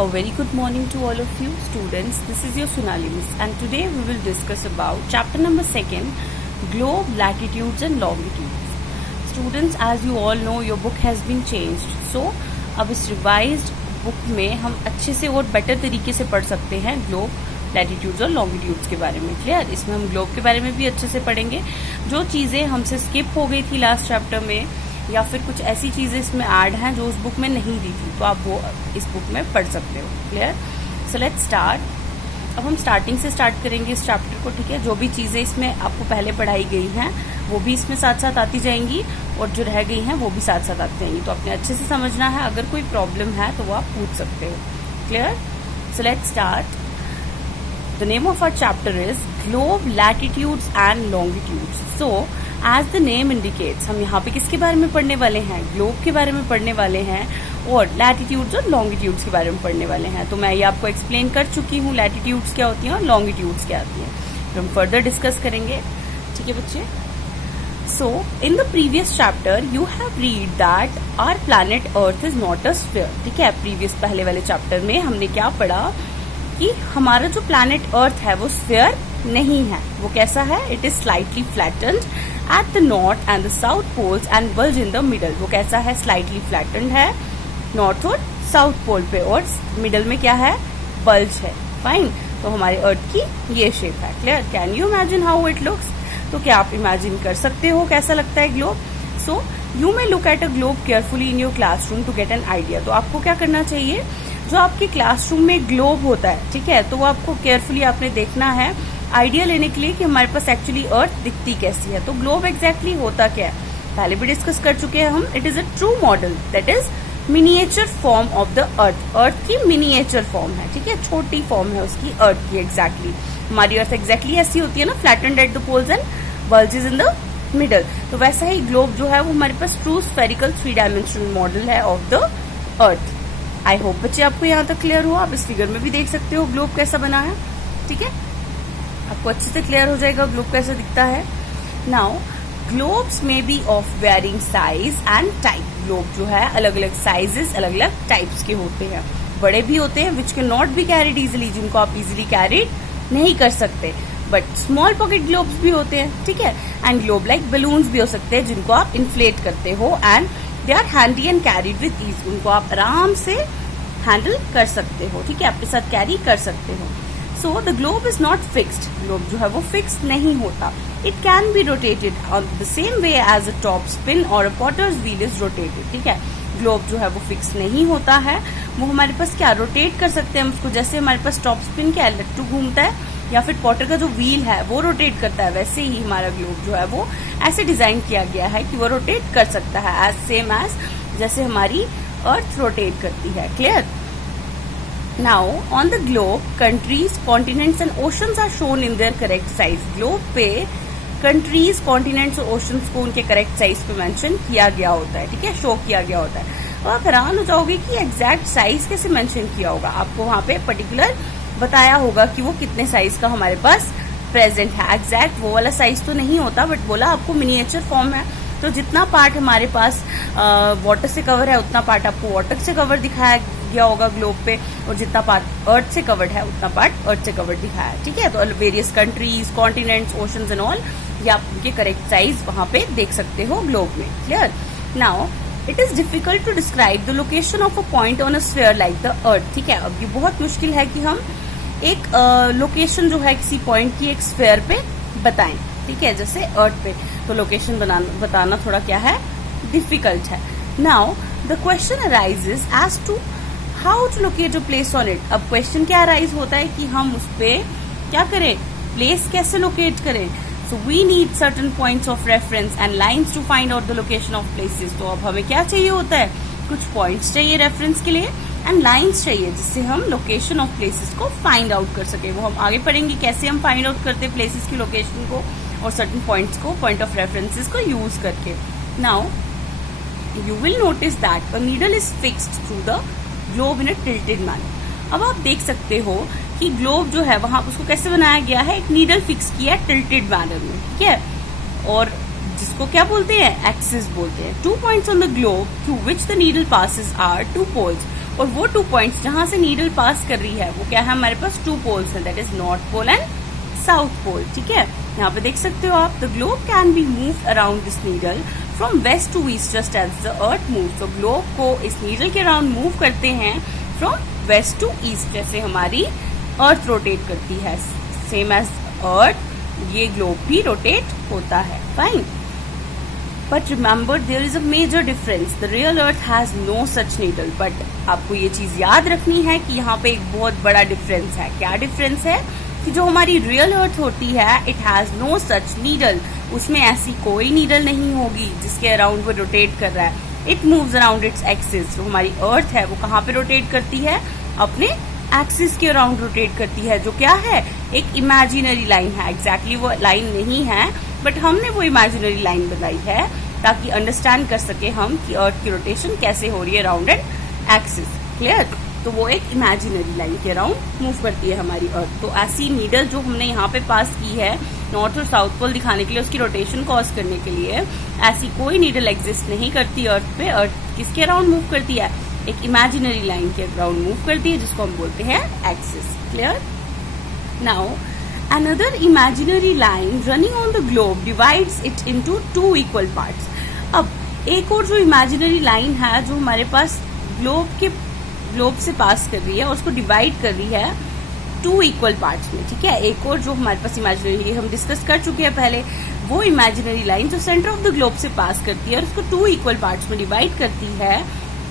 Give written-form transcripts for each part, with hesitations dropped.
A very good morning to all of you students. This is your Sonali Miss and today we will discuss about chapter number 2, globe, latitudes and longitudes. Students, as you all know, your book has been changed. So अब इस revised book में हम अच्छे से और better तरीके से पढ़ सकते हैं ग्लोब, लैटिट्यूड्स और लॉन्गिट्यूड्स के बारे में. क्लियर? इसमें हम ग्लोब के बारे में भी अच्छे से पढ़ेंगे. जो चीजें हमसे स्किप हो गई थी लास्ट चैप्टर में या फिर कुछ ऐसी चीजें इसमें ऐड हैं जो उस बुक में नहीं दी थी, तो आप वो इस बुक में पढ़ सकते हो. क्लियर? So let's start. अब हम स्टार्टिंग से स्टार्ट करेंगे इस चैप्टर को. ठीक है? जो भी चीजें इसमें आपको पहले पढ़ाई गई हैं वो भी इसमें साथ साथ आती जाएंगी और जो रह गई हैं वो भी साथ साथ आती जाएंगी. तो आपने अच्छे से समझना है. अगर कोई प्रॉब्लम है तो वो आप पूछ सकते हो. Clear? So let's start. The name of our chapter is Globe, Latitudes and Longitudes. So, as the name indicates, हम यहाँ पे किसके बारे में पढ़ने वाले हैं? ग्लोब के बारे में पढ़ने वाले हैं और लैटिट्यूड्स और लॉन्गिट्यूड्स के बारे में पढ़ने वाले हैं. तो मैं ये आपको एक्सप्लेन कर चुकी हूँ लैटिट्यूड्स क्या होती हैं और लॉन्गिट्यूड्स क्या होती हैं. तो हम फर्दर डिस्कस करेंगे. ठीक है बच्चे? So, in the previous chapter, you have read that our planet Earth is not a sphere. ठीक है? प्रीवियस पहले वाले चैप्टर में हमने क्या पढ़ा कि हमारा जो प्लैनेट अर्थ है वो स्फीयर नहीं है. वो कैसा है? It is slightly flattened at the north end the south poles and bulge in the middle. वो कैसा है? स्लाइटली फ्लैटेंड है नॉर्थ और साउथ पोल पे और मिडल में क्या है? बल्ज है. फाइन. तो हमारे अर्थ की ये शेप है. Clear? Can you imagine how it looks? तो क्या आप इमेजिन कर सकते हो कैसा लगता है globe? So you may look at a globe carefully in your classroom to get an idea. तो आपको क्या करना चाहिए? जो आपके क्लासरूम में ग्लोब होता है, ठीक है, तो वो आपको केयरफुली आपने देखना है आइडिया लेने के लिए कि हमारे पास एक्चुअली अर्थ दिखती कैसी है. तो ग्लोब एग्जैक्टली होता क्या है पहले भी डिस्कस कर चुके हैं हम. It is a true model that is miniature form of the earth. Earth की मिनिएचर फॉर्म है. ठीक है? छोटी फॉर्म है उसकी अर्थ की. एग्जैक्टली हमारी अर्थ एग्जैक्टली ऐसी होती है ना, flattened at the poles and bulges in the middle. तो वैसा ही ग्लोब जो है वो हमारे पास ट्रू स्फेरिकल 3 डायमेंशनल मॉडल है of the earth. I hope बच्चे आपको यहाँ तक क्लियर हुआ. आप इस फिगर में भी देख सकते हो ग्लोब कैसा बना है. ठीक है? आपको अच्छे से क्लियर हो जाएगा ग्लोब कैसा दिखता है. नाउ ग्लोब्स में be of varying size and type. Globe जो है अलग अलग साइजेस, अलग अलग टाइप्स के होते हैं. बड़े भी होते हैं which can not be carried easily, जिनको आप इजिली कैरिड नहीं कर सकते. बट स्मॉल पॉकेट ग्लोब्स भी होते हैं. ठीक है? एंड ग्लोब लाइक बलून्स भी हो सकते हैं जिनको आप इन्फ्लेट करते हो and they are handy and carried with ease. उनको आप आराम से हैंडल कर सकते हो. ठीक है? अपने साथ कैरी कर सकते हो. So the globe is not fixed. Globe जो है वो फिक्स्ड नहीं होता. It can be rotated on the same way as a top spin और a potter's wheel is rotated. ठीक है? ग्लोब जो है वो फिक्स नहीं होता है. वो हमारे पास क्या रोटेट कर सकते हैं हम उसको. जैसे हमारे पास टॉप स्पिन क्या है, लट्टू घूमता है, या फिर पॉटर का जो व्हील है वो रोटेट करता है, वैसे ही हमारा ग्लोब जो है वो ऐसे डिजाइन किया गया है कि वो रोटेट कर सकता है एज सेम एज जैसे हमारी अर्थ रोटेट करती है. Clear? Now on the globe countries, continents and oceans are shown in their correct size. Globe पे कंट्रीज, कॉन्टिनेंट्स और ओशंस को उनके करेक्ट साइज पे मेंशन किया गया होता है. ठीक है? शो किया गया होता है. तो आप हैरान हो जाओगे कि एग्जैक्ट साइज कैसे मेंशन किया होगा. आपको वहां पे पर्टिकुलर बताया होगा कि वो कितने साइज का हमारे पास प्रेजेंट है. एग्जैक्ट वो वाला साइज तो नहीं होता, बट बोला आपको मिनिएचर फॉर्म है. तो जितना पार्ट हमारे पास वाटर से कवर है उतना पार्ट आपको वाटर से कवर दिखाया गया होगा ग्लोब पे, और जितना पार्ट अर्थ से कवर्ड है उतना पार्ट अर्थ से कवर्ड दिखाया है. ठीक है? तो various countries, continents, oceans and all, ये आप उनके करेक्ट साइज वहां पे देख सकते हो ग्लोब में. Clear? Now it is difficult to describe the location of a point on a sphere like the earth. ठीक है? अब ये बहुत मुश्किल है कि हम एक लोकेशन जो है किसी पॉइंट की एक स्फीयर पे बताएं. ठीक है? जैसे अर्थ पे, तो लोकेशन बताना थोड़ा क्या है, डिफिकल्ट है. Now the question arises as to how to locate a place on it. अब क्वेश्चन क्या अराइज होता है कि हम उस पे क्या करें, प्लेस कैसे लोकेट करें. So we need certain points of reference and lines to find out the location of places. तो अब हमें क्या चाहिए होता है, कुछ पॉइंट्स चाहिए रेफरेंस के लिए एंड लाइन्स चाहिए जिससे हम लोकेशन ऑफ प्लेसेस को फाइंड आउट कर सके. वो हम आगे पढ़ेंगे कैसे हम फाइंड आउट करते हैं प्लेसेस की लोकेशन को और सर्टेन पॉइंट्स को, पॉइंट ऑफ रेफरेंसेस को यूज करके. Now you will notice that a needle is fixed through the globe in a tilted manner. अब आप देख सकते हो कि ग्लोब जो है वहां उसको कैसे बनाया गया है, एक नीडल फिक्स किया है टिल्टेड मैनर में. ठीक है? और जिसको क्या बोलते हैं, एक्सिस बोलते हैं. 2 points on the globe through which the needle passes are 2 poles. और वो 2 पॉइंट्स जहां से नीडल पास कर रही है वो क्या है, हमारे पास 2 पोल्स हैं, that is north pole and south pole. ठीक है, यहाँ पे देख सकते हो आप, the globe can be move around this needle from west to east just as the earth move. तो ग्लोब को इस नीडल के अराउंड मूव करते हैं फ्रॉम वेस्ट टू ईस्ट, जैसे हमारी अर्थ रोटेट करती है, सेम एज अर्थ ये ग्लोब भी रोटेट होता है। Fine, but remember there is a major difference, the real earth has no such needle. But आपको ये चीज याद रखनी है कि यहाँ पे एक बहुत बड़ा डिफरेंस है। क्या डिफरेंस है कि जो हमारी रियल अर्थ होती है, it has no such needle, उसमें ऐसी कोई नीडल नहीं होगी जिसके अराउंड वो रोटेट कर रहा है। It moves around its axis. जो हमारी अर्थ है वो कहाँ पे रोटेट करती है, अपने एक्सिस के अराउंड रोटेट करती है, जो क्या है, एक इमेजिनरी लाइन है। एग्जैक्टली वो लाइन नहीं है, बट हमने वो इमेजिनरी लाइन बनाई है ताकि अंडरस्टैंड कर सके हम कि अर्थ की रोटेशन कैसे हो रही है अराउंड एन एक्सिस। क्लियर? तो वो एक इमेजिनरी लाइन के अराउंड मूव करती है हमारी अर्थ। तो ऐसी नीडल जो हमने यहाँ पे पास की है नॉर्थ और साउथ पोल दिखाने के लिए, उसकी रोटेशन कॉज करने के लिए, ऐसी कोई नीडल एग्जिस्ट नहीं करती अर्थ पे। अर्थ किसके अराउंड मूव करती है, एक इमेजिनरी लाइन के अराउंड मूव करती है, जिसको हम बोलते हैं axis. Clear? Now another imaginary line running on the globe divides it into 2 equal parts. अब एक और जो इमेजिनरी लाइन है जो हमारे पास ग्लोब से पास कर रही है और उसको डिवाइड कर रही है 2 इक्वल पार्ट्स में। ठीक है, एक और जो हमारे पास इमेजिनरी हम डिस्कस कर चुके हैं पहले, वो इमेजिनरी लाइन जो सेंटर ऑफ द ग्लोब से पास करती है और उसको 2 इक्वल पार्ट्स में डिवाइड करती है।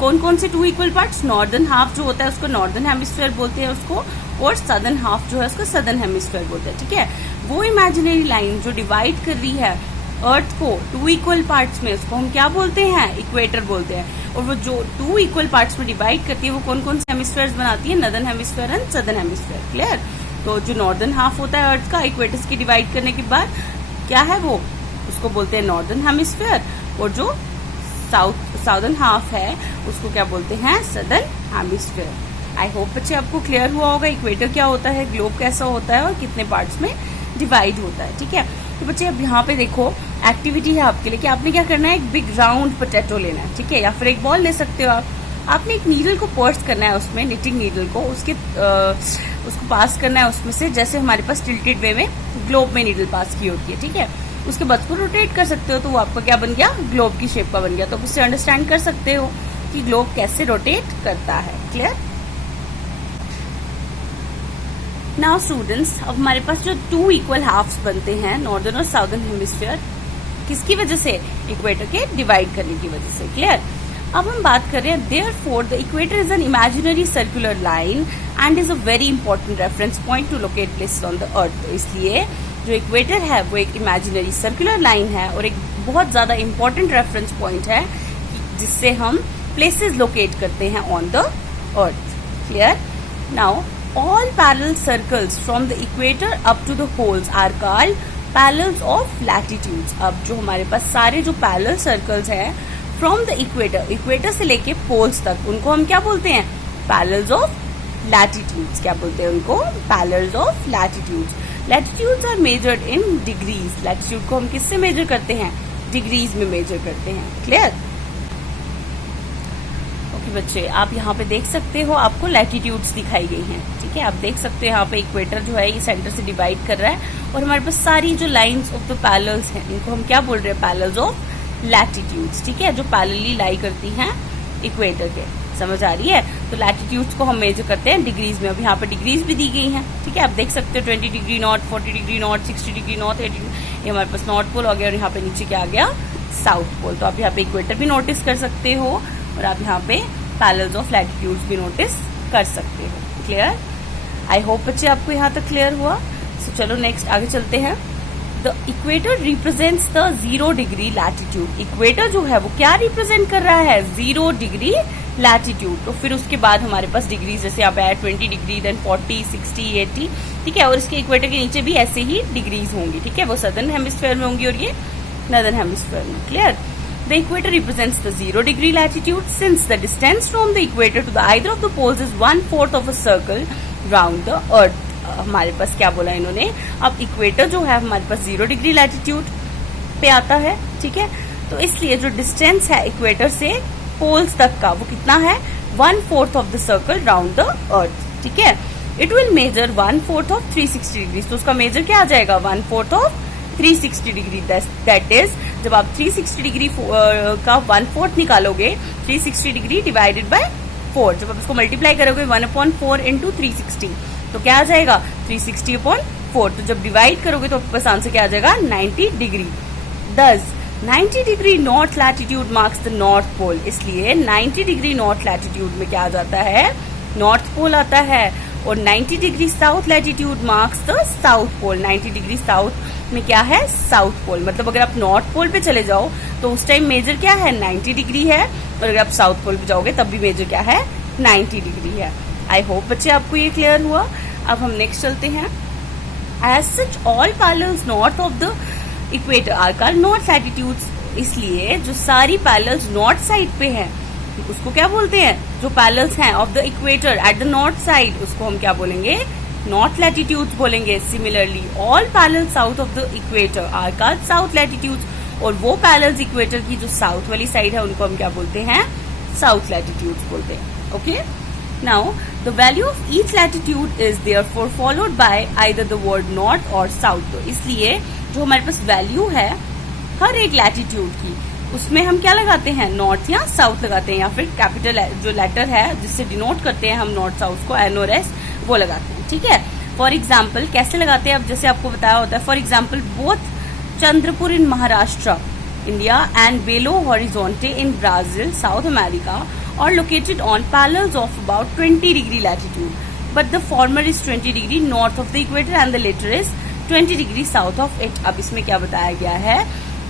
कौन कौन से 2 इक्वल पार्ट्स? नॉर्दर्न हाफ जो होता है उसको नॉर्दर्न हेमिस्फीयर बोलते हैं उसको, और सदर्न हाफ जो है उसको सदर्न हेमिस्फीयर बोलते हैं। ठीक है, वो इमेजिनरी लाइन जो डिवाइड कर रही है अर्थ को 2 इक्वल पार्ट्स में, उसको हम क्या बोलते हैं, इक्वेटर बोलते हैं। और वो जो 2 इक्वल पार्ट्स में डिवाइड करती है वो कौन कौन से हेमिस्फीयर्स बनाती है, northern hemisphere and southern hemisphere. Clear? तो जो नॉर्दर्न हाफ होता है अर्थ का, इक्वेटर्स की डिवाइड करने के बाद क्या है वो, उसको बोलते हैं नॉर्दर्न हेमिस्फीयर, और जो साउदर्न हाफ है उसको क्या बोलते हैं, सदर्न हेमिस्फीयर। आई होप बच्चे आपको क्लियर हुआ होगा इक्वेटर क्या होता है, ग्लोब कैसा होता है और कितने पार्ट्स में डिवाइड होता है। ठीक है, तो बच्चे अब यहाँ पे देखो एक्टिविटी है आपके लिए कि आपने क्या करना है, एक बिग राउंड पोटैटो लेना है। ठीक है, या फिर एक बॉल ले सकते हो आप। आपने एक नीडल को पर्स करना है, उसमें निटिंग नीडल को उसको पास करना है उसमें से, जैसे हमारे पास टिल्टेड वे में ग्लोब में नीडल पास की होती है। ठीक है, उसके बाद को रोटेट कर सकते हो तो वो आपका क्या बन गया, ग्लोब की शेप का बन गया। तो उससे अंडरस्टैंड कर सकते हो कि ग्लोब कैसे रोटेट करता है। क्लियर? नाउ स्टूडेंट्स, अब हमारे पास जो 2 इक्वल हाफ्स बनते हैं नॉर्दर्न और साउदर्न हेमिस्फीयर, किसकी वजह से, इक्वेटर के डिवाइड करने की वजह से। क्लियर? अब हम बात कर रहे हैं therefore the equator is an imaginary circular line and is a very important reference point two locate places on the earth. तो इसलिए जो इक्वेटर है वो एक इमेजिनरी सर्कुलर लाइन है और एक बहुत ज्यादा इंपॉर्टेंट रेफरेंस पॉइंट है जिससे हम प्लेसेस लोकेट करते हैं on the earth. Clear? Now all parallel circles from the equator up to the poles are called parallels of latitudes। अब जो हमारे पास सारे जो parallel circles हैं from the equator से लेके poles तक, उनको हम क्या बोलते हैं, parallels of latitudes। क्या बोलते हैं उनको, parallels of latitudes। latitudes are measured in degrees। latitude को हम किससे मेजर करते हैं, डिग्रीज में मेजर करते हैं। क्लियर? बच्चे आप यहाँ पे देख सकते हो, आपको लैटिट्यूड्स दिखाई गई हैं। ठीक है, आप देख सकते हो यहाँ पे इक्वेटर जो है ये सेंटर से डिवाइड कर रहा है और हमारे पास सारी जो लाइंस ऑफ द पैरेलल्स हैं इनको हम क्या बोल रहे हैं, पैरेलल्स ऑफ लैटिट्यूड्स। ठीक है, जो पैरेलली लाई करती हैं इक्वेटर के। समझ आ रही है? तो लैटिट्यूड्स को हम मेजर करते हैं डिग्रीज में। अब यहाँ पे डिग्रीज भी दी गई हैं। ठीक है, आप देख सकते हो 20 degree north, 40 degree north, 60 degree north, 80, ये हमारे पास नॉर्थ पोल हो गया और यहाँ पे नीचे क्या आ गया, साउथ पोल। तो आप यहाँ पे इक्वेटर भी नोटिस कर सकते हो और आप यहाँ पे पैरेलल्स ऑफ लैटिट्यूड्स भी नोटिस कर सकते हो। क्लियर? आई होप बच्चे आपको यहाँ तक क्लियर हुआ। सो चलो नेक्स्ट आगे चलते हैं। The equator represents the 0 degree latitude. Equator जो है वो क्या रिप्रेजेंट कर रहा है, 0 डिग्री लैटिट्यूड। तो फिर उसके बाद हमारे पास डिग्रीज जैसे यहाँ पे है 20 डिग्री, देन 40, 60, 80। ठीक है, और इसके इक्वेटर के नीचे भी ऐसे ही डिग्रीज होंगी। ठीक है, वो सदर्न हेमिस्फीयर में होंगी और ये नॉर्दर्न हेमिस्फीयर में। Clear? The equator represents the 0 degree latitude since the distance from the equator to the either of the poles is 1/4 of a circle round the earth। हमारे पास क्या बोला इन्होंने, अब इक्वेटर जो है हमारे पास 0 डिग्री लैटिट्यूड पे आता है। ठीक है, तो इसलिए जो डिस्टेंस है इक्वेटर से पोल्स तक का वो कितना है, 1/4 of the circle round the earth, ठीक है। It will measure 1/4 of 360 degree, तो उसका मेजर क्या आ जाएगा 1/4 ऑफ 360 डिग्री। दैट इज जब आप 360 डिग्री का 1/4 निकालोगे, 360 डिग्री डिवाइडेड बाय 4, जब आप इसको मल्टीप्लाई करोगे 1/4 इंटू 360 तो क्या आ जाएगा 360/4। तो जब डिवाइड करोगे तो आपके पास आंसर क्या आ जाएगा 90 degree. 90 degree north latitude marks the north pole, इसलिए 90 डिग्री नॉर्थ लैटिट्यूड में क्या आ जाता है नॉर्थ पोल आता है। और 90 degree south latitude marks the south pole, 90 degree south में क्या है साउथ पोल। मतलब अगर आप नॉर्थ पोल पे चले जाओ तो उस टाइम मेजर क्या है 90 डिग्री है, और अगर आप साउथ पोल पे जाओगे तब भी मेजर क्या है 90 डिग्री है। आई होप बच्चे आपको ये क्लियर हुआ। अब हम नेक्स्ट चलते हैं। As such all parallels north of the equator are called north latitudes, इसलिए जो सारी पैरेलल्स नॉर्थ साइड पे हैं उसको क्या बोलते हैं, जो पैरेलल्स हैं of the equator at the north side उसको हम क्या बोलेंगे नॉर्थ लैटिट्यूड्स बोलेंगे। Similarly all parallels south of the equator are called south latitudes, और वो पैरेलल्स इक्वेटर की जो साउथ वाली साइड है उनको हम क्या बोलते हैं साउथ लैटिट्यूड्स बोलते हैं। Okay, now the value of each latitude is therefore followed by either the word north और साउथ। तो इसलिए जो हमारे पास वैल्यू है हर एक लैटिट्यूड की उसमें हम क्या लगाते हैं नॉर्थ या साउथ लगाते हैं, या फिर कैपिटल जो लेटर है जिससे डिनोट करते हैं हम नॉर्थ साउथ को एन और एस वो लगाते हैं, ठीक है। फॉर एग्जाम्पल कैसे लगाते हैं अब जैसे आपको बताया होता है, for example both Chandrapur in Maharashtra India and Belo Horizonte in Brazil South America are located on parallels of about 20 degree latitude, but the former is 20 degree north of the equator and the later is 20 degree south of it। अब इसमें क्या बताया गया है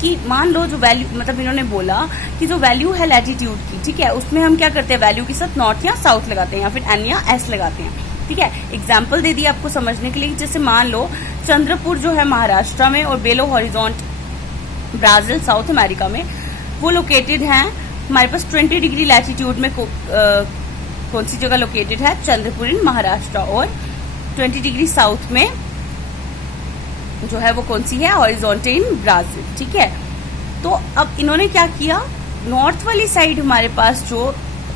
कि मान लो जो value मतलब इन्होंने बोला कि जो वैल्यू है लैटिट्यूड की, ठीक है, उसमें हम क्या करते हैं वैल्यू के साथ नॉर्थ या साउथ लगाते हैं या फिर एन या एस लगाते हैं, ठीक है। एग्जाम्पल दे दिया आपको समझने के लिए, जैसे मान लो चंद्रपुर जो है महाराष्ट्र में और बेलो हॉरिजोंट ब्राजील साउथ अमेरिका में, वो लोकेटेड हैं हमारे पास 20 डिग्री लैटिट्यूड में कौन सी जगह लोकेटेड है चंद्रपुर इन महाराष्ट्र, और 20 डिग्री साउथ में जो है वो कौन सी है हॉरिजॉन्टल इन ब्राजील, ठीक है। तो अब इन्होंने क्या किया नॉर्थ वाली साइड हमारे पास जो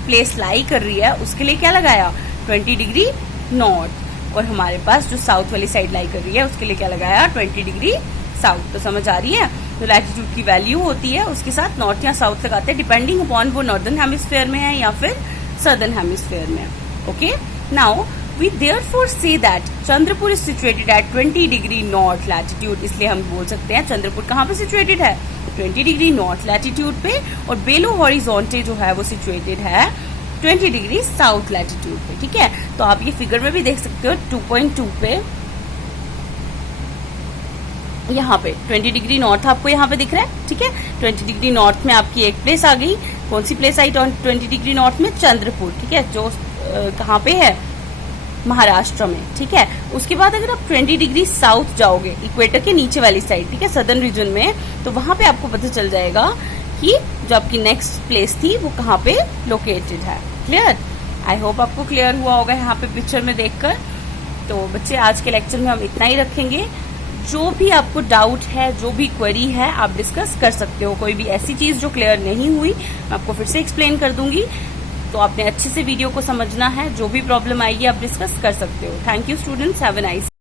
प्लेस लाई कर रही है उसके लिए क्या लगाया 20 डिग्री नॉर्थ, और हमारे पास जो साउथ वाली साइड लाई कर रही है उसके लिए क्या लगाया 20 डिग्री साउथ। तो समझ आ रही है, जो लैटिट्यूड की वैल्यू होती है उसके साथ नॉर्थ या साउथ लगाते हैं डिपेंडिंग अपॉन वो नॉर्दर्न हेमिस्फीयर में है या फिर सदर्न हेमिस्फीयर में। Okay, now we therefore say that Chandrapur is situated at 20 degree north latitude, इसलिए हम बोल सकते हैं चंद्रपुर कहाँ पे सिचुएटेड है 20 डिग्री नॉर्थ लैटिट्यूड पे, और बेलो हॉरिजॉन्टे जो है वो सिचुएटेड है 20 डिग्री साउथ लैटिट्यूड पे, ठीक है। तो आप ये फिगर में भी देख सकते हो 2.2 पे यहाँ पे 20 डिग्री नॉर्थ आपको यहाँ पे दिख रहा है, ठीक है। 20 डिग्री नॉर्थ में आपकी एक प्लेस आ गई, कौन सी प्लेस आई 20 डिग्री नॉर्थ में चंद्रपुर, ठीक है, जो कहाँ पे है महाराष्ट्र में, ठीक है। उसके बाद अगर आप 20 डिग्री साउथ जाओगे इक्वेटर के नीचे वाली साइड, ठीक है, सदर्न रीजन में, तो वहां पे आपको पता चल जाएगा कि जो आपकी नेक्स्ट प्लेस थी वो कहाँ पे लोकेटेड है। क्लियर? आई होप आपको क्लियर हुआ होगा यहाँ पे पिक्चर में देखकर। तो बच्चे आज के लेक्चर में हम इतना ही रखेंगे। जो भी आपको डाउट है, जो भी क्वेरी है, आप डिस्कस कर सकते हो। कोई भी ऐसी चीज जो क्लियर नहीं हुई मैं आपको फिर से एक्सप्लेन कर दूंगी, तो आपने अच्छे से वीडियो को समझना है। जो भी प्रॉब्लम आएगी आप डिस्कस कर सकते हो। Thank you students, have a nice